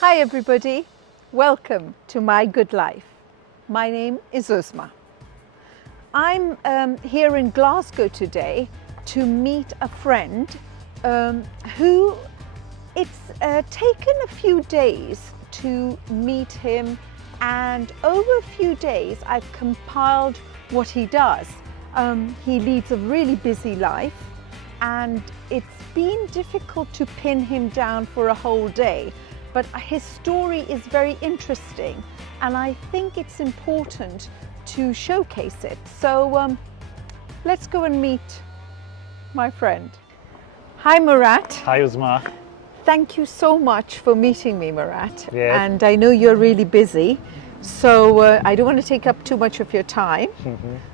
Hi everybody, welcome to My Good Life. My name is Uzma. I'm here in Glasgow today to meet a friend who it's taken a few days to meet him, and over a few days I've compiled what he does. He leads a really busy life and it's been difficult to pin him down for a whole day. But his story is very interesting and I think it's important to showcase it. So let's go and meet my friend. Hi Murat. Hi Uzma. Thank you so much for meeting me, Murat. Yes. And I know you're really busy, so I don't want to take up too much of your time.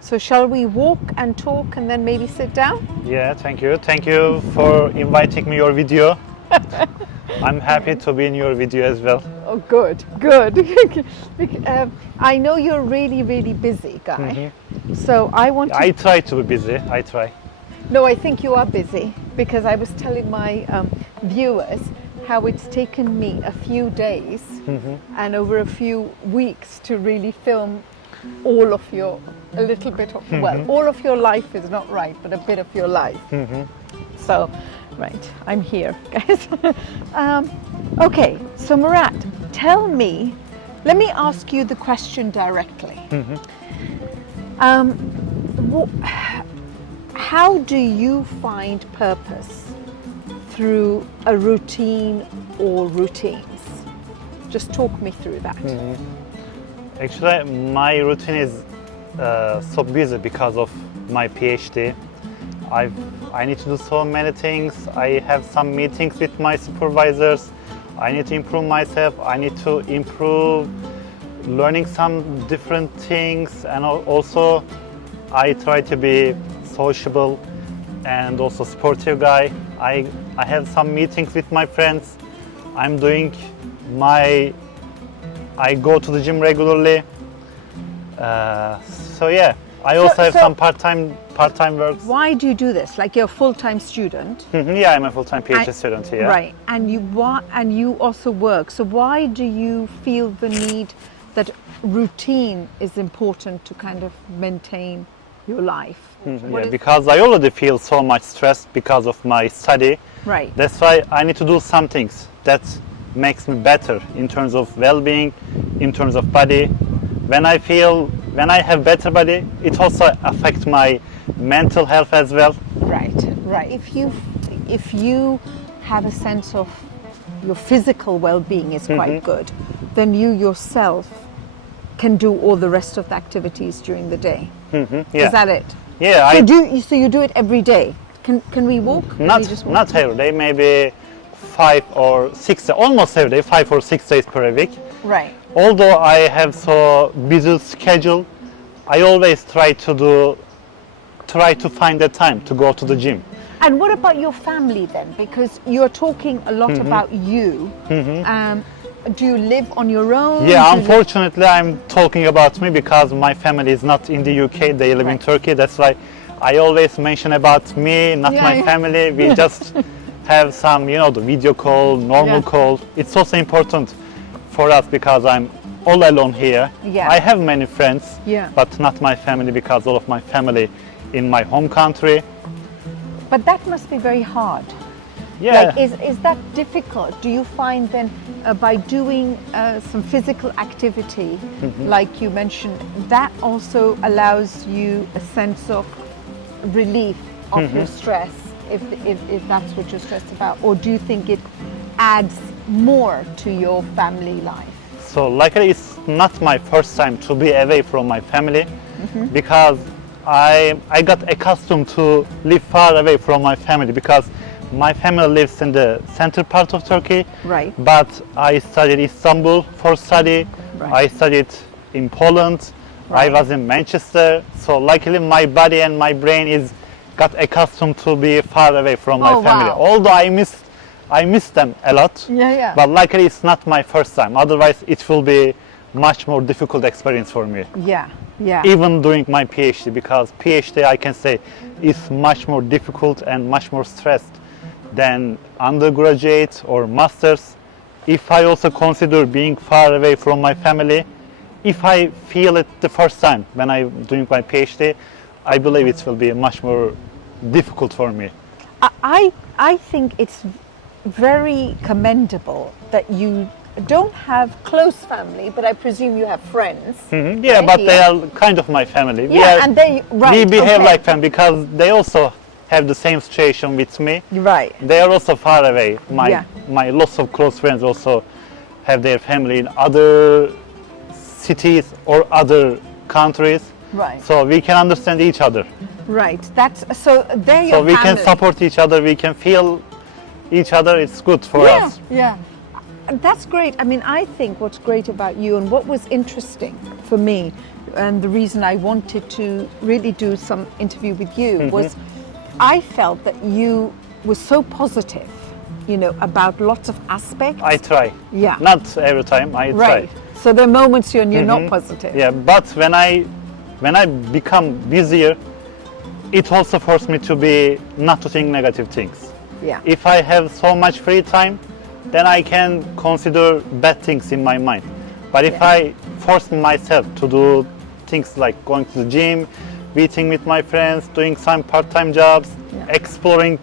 So shall we walk and talk and then maybe sit down? Yeah, thank you. Thank you for inviting me your video. I'm happy to be in your video as well. Oh, good, good. I know you're really, really busy guy. So I want to... I try to be busy, I try. No, I think you are busy because I was telling my viewers how it's taken me a few days and over a few weeks to really film all of your, a little bit of, well, all of your life is not right, but a bit of your life. So, right, I'm here, guys. Okay, so Murat, tell me, let me ask you the question directly. How do you find purpose through a routine or routines? Just talk me through that. Actually, my routine is so busy because of my PhD. I need to do so many things. I have some meetings with my supervisors. I need to improve myself. I need to improve learning some different things, and also I try to be sociable and also sportive guy. I have some meetings with my friends. I'm doing I go to the gym regularly. So yeah, I also have some part-time works. Why do you do this? Like you're a full-time student? Yeah, I'm a full-time PhD student here. Right, and you also work. So why do you feel the need that routine is important to kind of maintain your life? Yeah, because I already feel so much stressed because of my study. Right. That's why I need to do some things that makes me better in terms of well-being, in terms of body. When I have better body, it also affects my mental health as well. Right, right. If you have a sense of your physical well-being is quite good, then you yourself can do all the rest of the activities during the day. Yeah. Is that it? Yeah. So you do it every day. Can we walk? Not every day, maybe 5 or 6, almost every day, 5 or 6 days per week. Right. Although I have so busy schedule, I always try to find the time to go to the gym. And what about your family then? Because you're talking a lot about you. Do you live on your own? Yeah, unfortunately I'm talking about me because my family is not in the UK, they live in Turkey. That's why I always mention about me, not my family. We just have some, the video call, normal call. It's also important for us because I'm all alone here. I have many friends, but not my family because all of my family in my home country. But that must be very hard. Yeah. Like, is that difficult? Do you find then by doing some physical activity, like you mentioned, that also allows you a sense of relief of your stress, if that's what you're stressed about? Or do you think it adds more to your family life? So luckily it's not my first time to be away from my family because I got accustomed to live far away from my family because my family lives in the center part of Turkey. Right. But I studied Istanbul for study. Right. I studied in Poland. Right. I was in Manchester. So luckily my body and my brain got accustomed to be far away from my family. Wow. Although I miss them a lot. Yeah. But luckily it's not my first time. Otherwise it will be much more difficult experience for me. Yeah. Even doing my PhD, because PhD I can say is much more difficult and much more stressed than undergraduate or masters. if I also consider being far away from my family, if I feel it the first time when I'm doing my PhD, I believe it will be much more difficult for me. I think it's very commendable that you don't have close family, but I presume you have friends. Yeah, right? but they are kind of my family. Yeah, and they we behave okay. like family because they also have the same situation with me. Right. They are also far away. Yeah. My lots of close friends also have their family in other cities or other countries. Right. So we can understand each other. Right. That's so they're your So we can family. support each other. We can feel each other. It's good for us. Yeah. And that's great. I mean, I think what's great about you and what was interesting for me, and the reason I wanted to really do some interview with you was I felt that you were so positive, you know, about lots of aspects. I try. Yeah. Not every time. I Right. try. So there are moments you're not positive. Yeah, but when I become busier, it also forces me to be not to think negative things. Yeah. If I have so much free time, then I can consider bad things in my mind. But if I force myself to do things like going to the gym, meeting with my friends, doing some part-time jobs, exploring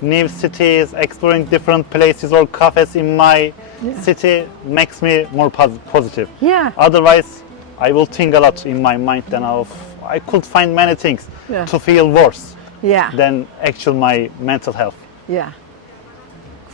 new cities, exploring different places or cafes in my city, makes me more positive. Yeah. Otherwise, I will think a lot in my mind, then I could find many things to feel worse Yeah. than actual my mental health. Yeah.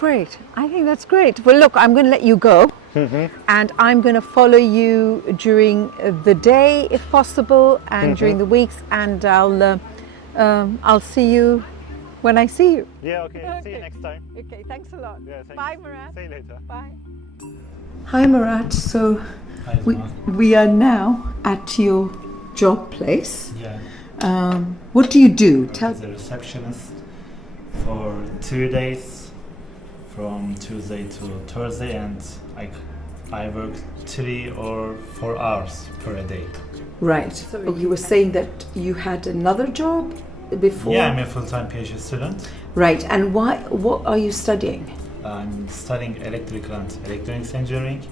Great. I think that's great. Well, look, I'm going to let you go, and I'm going to follow you during the day, if possible, and during the weeks, and I'll see you when I see you. Yeah, okay. See you next time. Okay. Thanks a lot. Yeah, thanks. Bye, Murat. See you later. Bye. Hi, Murat. So Hi, we are now at your job place. Yeah. What do you do? Tell. As a receptionist for 2 days, from Tuesday to Thursday, and I work 3 or 4 hours per day. Right. So you were saying that you had another job before? Yeah, I'm a full-time PhD student. Right. And why? What are you studying? I'm studying electrical and electronics engineering.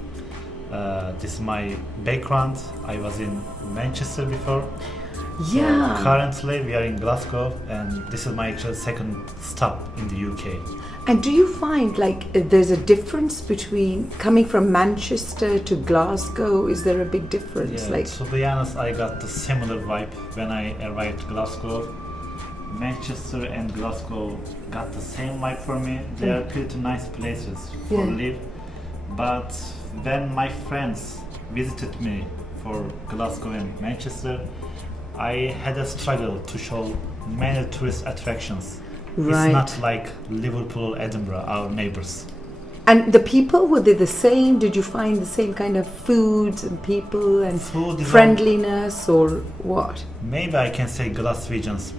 This is my background. I was in Manchester before. Yeah. So currently we are in Glasgow, and this is my actual second stop in the UK. And do you find like there's a difference between coming from Manchester to Glasgow? Is there a big difference? Yeah, Like, to be honest, I got the similar vibe when I arrived to Glasgow. Manchester and Glasgow got the same vibe for me. They are pretty nice places for live. But when my friends visited me for Glasgow and Manchester, I had a struggle to show many tourist attractions. Right. It's not like Liverpool or Edinburgh, our neighbors. and the people, were they the same? Did you find the same kind of foods and people and Food is friendliness or what? Maybe I can say Glaswegians,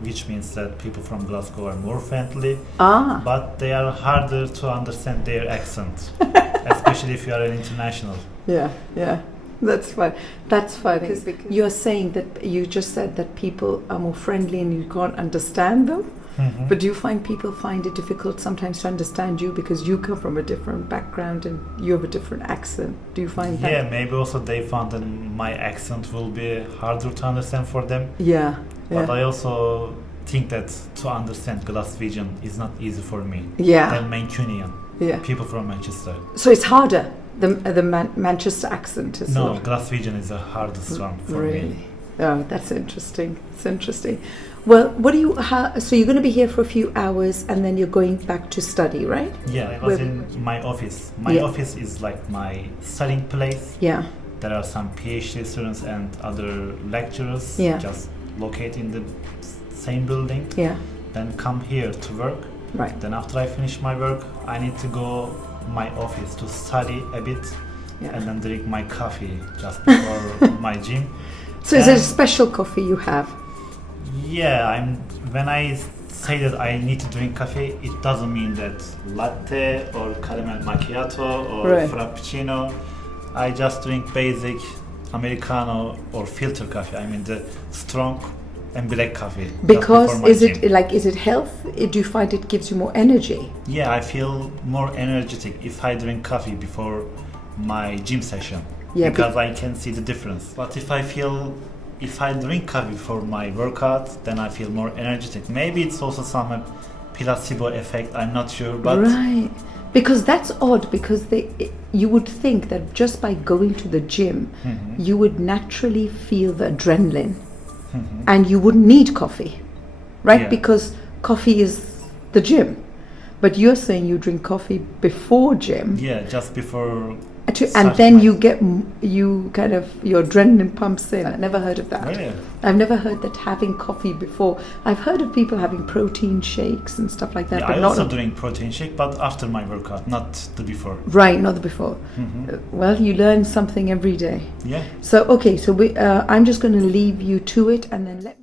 which means that people from Glasgow are more friendly, but they are harder to understand their accent, especially if you are an international. Yeah. That's fine. That's fine because you're saying that you just said that people are more friendly and you can't understand them. But do you find people find it difficult sometimes to understand you because you come from a different background and you have a different accent? Do you find that? Yeah, maybe also they found that my accent will be harder to understand for them. Yeah. But I also think that to understand Glaswegian is not easy for me than Mancunian, people from Manchester. So it's harder. The Manchester accent is No, Glaswegian is the hardest one for me. Oh, that's interesting. It's interesting. Well, what do you? So you're going to be here for a few hours, and then you're going back to study, right? Yeah, I was in my office. My office is like my studying place. Yeah. There are some PhD students and other lecturers just located in the same building. Yeah. Then come here to work. Right. Then after I finish my work, I need to go my office to study a bit and then drink my coffee just before my gym. So is it a special coffee you have? Yeah, when I say that I need to drink coffee, it doesn't mean that latte or caramel macchiato or frappuccino. I just drink basic Americano or filter coffee. I mean the strong and black coffee. just Because before my is gym. it like, is it health? Do you find it gives you more energy? Yeah, I feel more energetic if I drink coffee before my gym session. Yeah, because I can see the difference. But if I drink coffee before my workout, then I feel more energetic. Maybe it's also some placebo effect, I'm not sure, but Right. Because that's odd, because you would think that just by going to the gym, you would naturally feel the adrenaline and you wouldn't need coffee, right? Yeah. Because coffee is the gym. But you're saying you drink coffee before gym, yeah, just before. and starting then my- you kind of, your adrenaline pumps in. I never heard of that. Really? I've never heard that having coffee before. I've heard of people having protein shakes and stuff like that, Yeah, but I not also drink protein shake, but after my workout, not the before. right, not the before. Well, you learn something every day. Yeah. So okay, so I'm just going to leave you to it, and then let.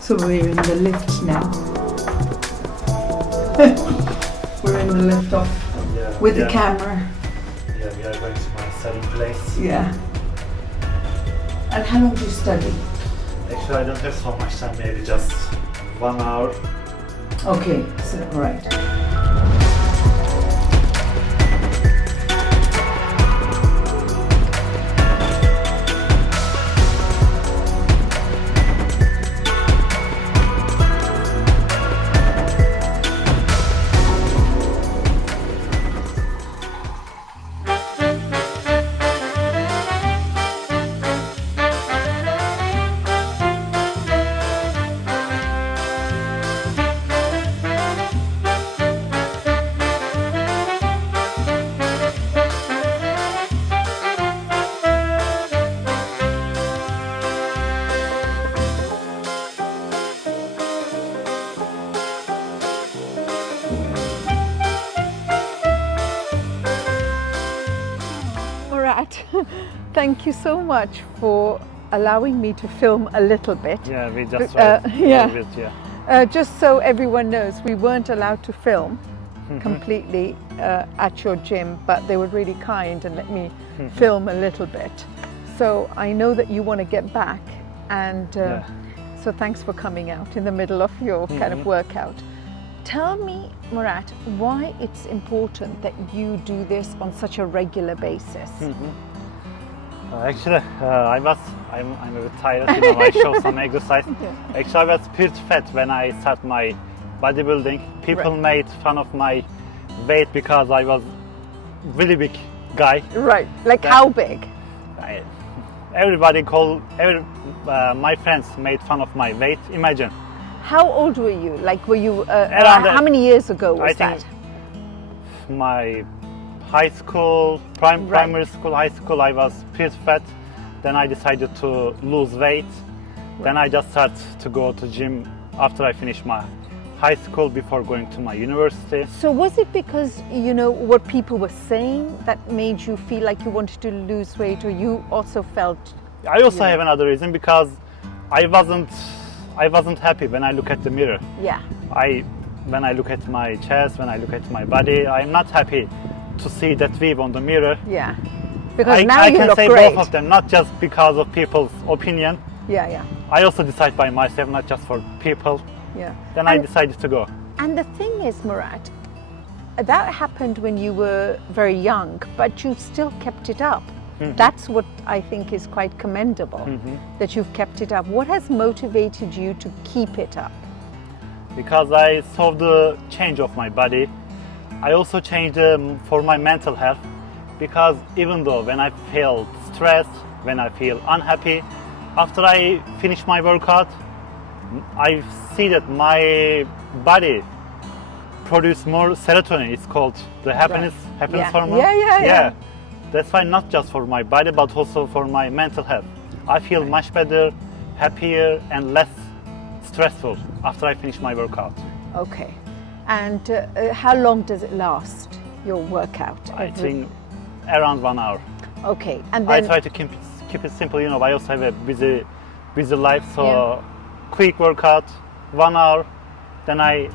So we're in the lift now. We're in the lift off Yeah. with the camera. Yeah, we are going to my studying place. Yeah. And how long do you study? Actually, I don't have so much time. Maybe just 1 hour. Okay, so right. Murat, thank you so much for allowing me to film a little bit. Yeah, we just Uh, tried yeah. a little bit, yeah. Just so everyone knows, we weren't allowed to film completely at your gym, but they were really kind and let me film a little bit. So I know that you want to get back, and Yeah. so thanks for coming out in the middle of your kind of workout. Tell me, Murat, why it's important that you do this on such a regular basis. Actually, I'm a bit tired, I show some exercise. Actually, I was pretty fat when I started my bodybuilding. People made fun of my weight because I was really big guy. Right, like Yeah. how big? My friends made fun of my weight. Imagine, How old were you? Like, were you, Around how many years ago was I think that? my high school, primary school, high school, I was pretty fat. Then I decided to lose weight. Then I just started to go to gym after I finished my high school before going to my university. So was it because, you know, what people were saying that made you feel like you wanted to lose weight, or you also felt... I also have another reason, because I wasn't happy when I look at the mirror. Yeah, When I look at my chest, when I look at my body, I'm not happy to see that weave on the mirror. yeah. Because now I you can look say great. both of them, not just because of people's opinion. Yeah, yeah, I also decide by myself, not just for people. yeah. Then I decided to go. And the thing is, Murat, that happened when you were very young, but you still kept it up. That's what I think is quite commendable, that you've kept it up. What has motivated you to keep it up? Because I saw the change of my body. I also changed for my mental health, because even though when I feel stressed, when I feel unhappy, after I finish my workout, I see that my body produces more serotonin. It's called the happiness Yeah. hormone. Yeah. That's why not just for my body, but also for my mental health. I feel much better, happier, and less stressful after I finish my workout. Okay. And how long does it last, your workout? I think around 1 hour. Okay, and I then... try to keep it simple. I also have a busy life, so quick workout, 1 hour, then I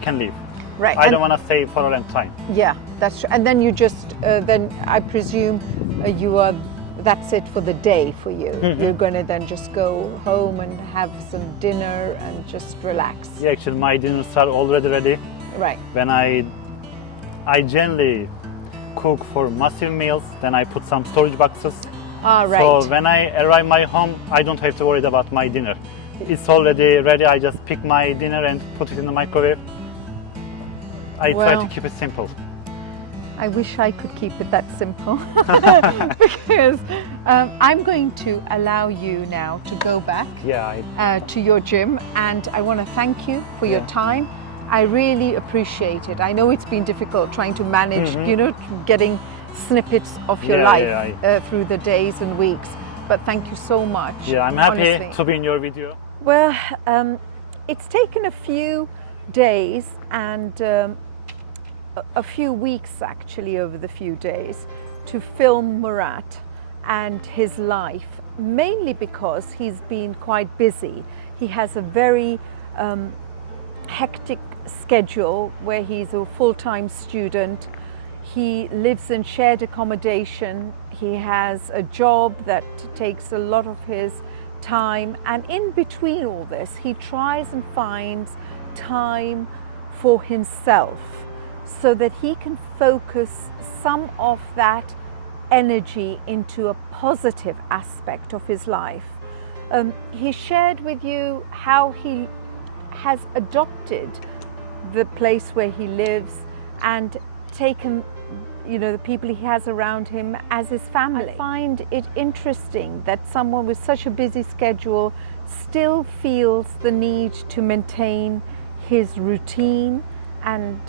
can leave. Right. I and- don't want to stay for a long time. Yeah, that's true. And then you just, then I presume that's it for the day for you. You're going to then just go home and have some dinner and just relax. Yeah, actually my dinners are already ready. Right. When I generally cook for massive meals, then I put some storage boxes. Ah, right. So when I arrive my home, I don't have to worry about my dinner. It's already ready. I just pick my dinner and put it in the microwave. I try Well, to keep it simple. I wish I could keep it that simple because I'm going to allow you now to go back Yeah, to your gym, and I want to thank you for your time. I really appreciate it. I know it's been difficult trying to manage, getting snippets of your life through the days and weeks, but thank you so much. Yeah, I'm happy honestly. to be in your video. Well, it's taken a few days and a few weeks actually over the few days to film Murat and his life, mainly because he's been quite busy. He has a very hectic schedule where he's a full-time student. He lives in shared accommodation. He has a job that takes a lot of his time, and in between all this he tries and finds time for himself so that he can focus some of that energy into a positive aspect of his life. He shared with you how he has adopted the place where he lives and taken the people he has around him as his family. I find it interesting that someone with such a busy schedule still feels the need to maintain his routine, and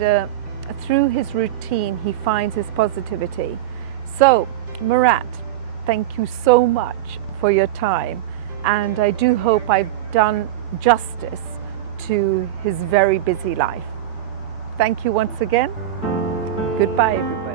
through his routine he finds his positivity. So Murat, thank you so much for your time, and I do hope I've done justice to his very busy life. Thank you once again. Goodbye, everybody.